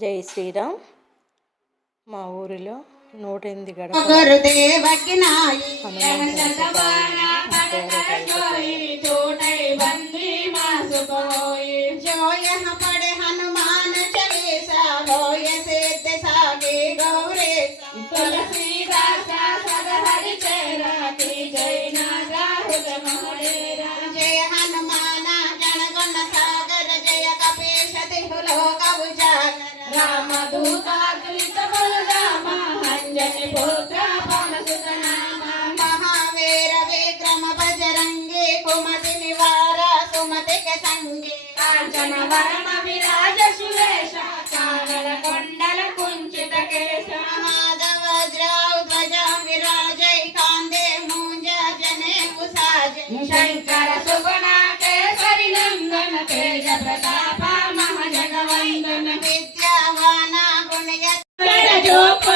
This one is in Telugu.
జై శ్రీరామ్. మా ఊరిలో నూట ఎనిమిది గడప హనుమంతుని जोय వరమ విరాజ సురేష కానల కొండల కుంచిత కేశ. మాధవ ద్రౌ ధ్వజ విరాజై కాందే మూంజ జనే కుసాజ శంకర సుగుణ కేసరి నందన తేజ ప్రతాప మహజగవందన. విద్య You.